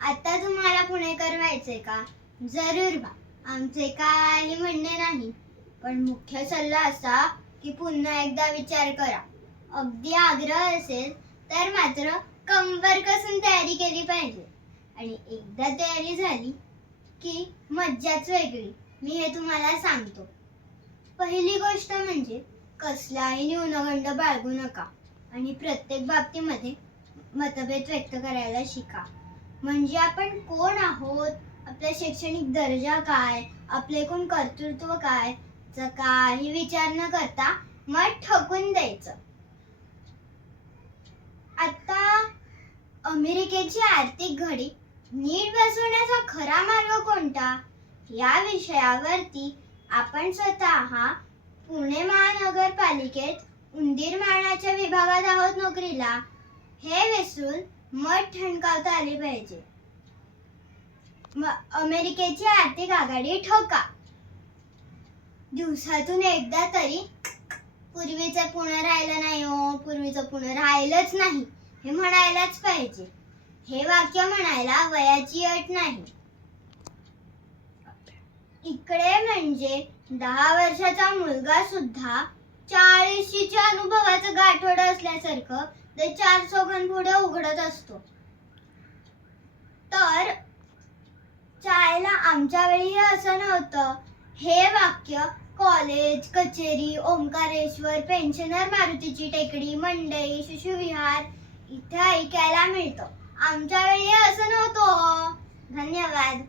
आता तुम्हाला पुणेकर व्हायचंय का? जरूर व्हा, आमचे काही म्हणणे नाही. पण मुख्य सल्ला असा की पुन्हा एकदा विचार करा. अगदी आग्रह असेल तर मात्र कंबर कसून तयारी केली पाहिजे. आणि एकदा तयारी झाली की मज्जाच वेगळी. मी हे तुम्हाला सांगतो. पहिली गोष्ट म्हणजे कसलाही न्यूनगंड बाळगू नका आणि प्रत्येक बाबतीमध्ये मतभेद व्यक्त करायला शिका. म्हणजे आपण कोण आहोत, आपला शैक्षणिक दर्जा काय, आपले एकूण कर्तृत्व काय, चा काही विचार न करता मत ठोकून द्यायचं. आता अमेरिकेची आर्थिक घडी नीट बसवण्याचा खरा मार्ग कोणता या विषयावरती आपण स्वतः पुणे महानगरपालिकेत उंदीरमाळाच्या विभागात आहोत नोकरीला, हे विसरून मत ठणकावता आली पाहिजे. अमेरिकेची आर्थिक आघाडी ठोका. दिवसातून एकदा तरी पूर्वीचं पुणे राहिलं नाही हो, पूर्वीचं पुणे राहिलंच नाही हे म्हणायलाच पाहिजे. हे वाक्य म्हणायला वयाची अट नाही. इकडे म्हणजे 10 वर्षाचा मुलगा सुद्धा 40च्या अनुभवाचं गाठोडं असल्यासारखं ते 4 चौघांपुढे उघडत असतो. तर चायला आमच्या वेळी हे असं नव्हतं. हे वाक्य कॉलेज, कचेरी, ओंकारेश्वर, पेन्शनर मारुतीची टेकडी, मंडई, शिशुविहार इथे ऐकायला मिळतं. आमच्या वेळी हे असं नव्हतं. धन्यवाद.